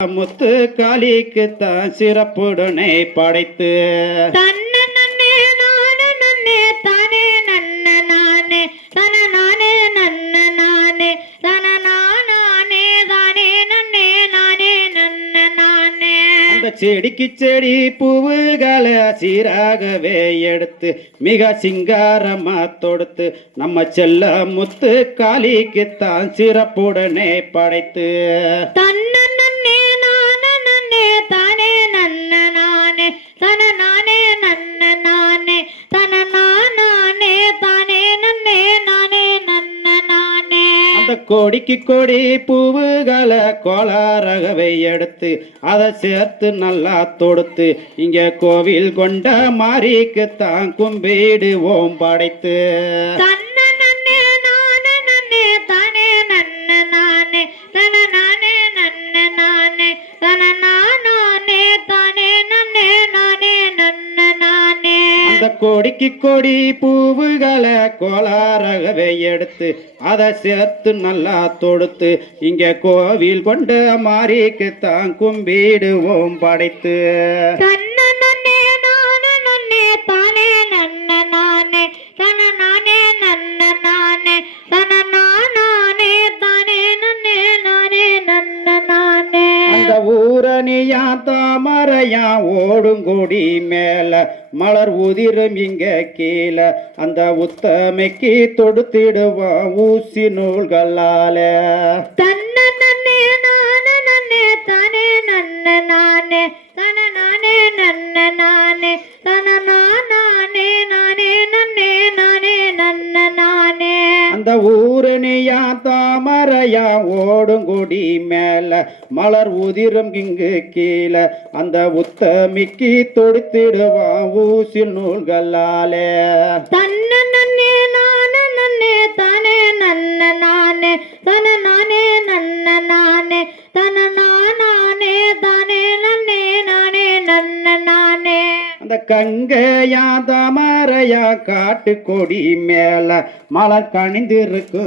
முத்து சிறப்புடனே படைத்து. நன்னே தானே தன தன தானே நானே அந்த செடிக்கு செடி பூவுகளை சீராகவே எடுத்து மிக சிங்காரமா தொடுத்து நம்ம செல்ல முத்து காளிக்குத்தான் சிறப்புடனே படைத்து. அந்த கொடிக்கு கொடி பூவுகளை கோளாரகவை எடுத்து அதை சேர்த்து நல்லா தொடுத்து இங்க கோவில் கொண்ட மாரிக்குத்தான் கும்பிடுவோம் படைத்து. கொடிக்கு கொடி பூவுகளை கோளாரகவை எடுத்து அதை சேர்த்து நல்லா தொடுத்து இங்க கோவில் கொண்டு மாறிக்கு தான் கும்பிடுவோம் படைத்து. ஊரணியா தாமரையா ஓடுங்கொடி மேல. மலர் உதிரும் இங்க கீழே. அந்த உத்தமைக்கு தொடுத்திடுவான் ஊசி நூல்களால. தன்ன நன்னே நானே நன்னே தானே அந்த ஊரணியா தாமரையா ஓடுங்கொடி மேல. மலர் உதிரும் இங்கு கீழே. அந்த உத்தமிக்கு தொடுத்திடுவா ஊசி நூல்களாலே. தன்ன நன்னே நானே நன்னே தானே நன்ன நானே. தன நானே நன்ன நானே. தன அந்த கங்கையா தாமரையா காட்டு கொடி மேல மலர் கணிந்திருக்கும்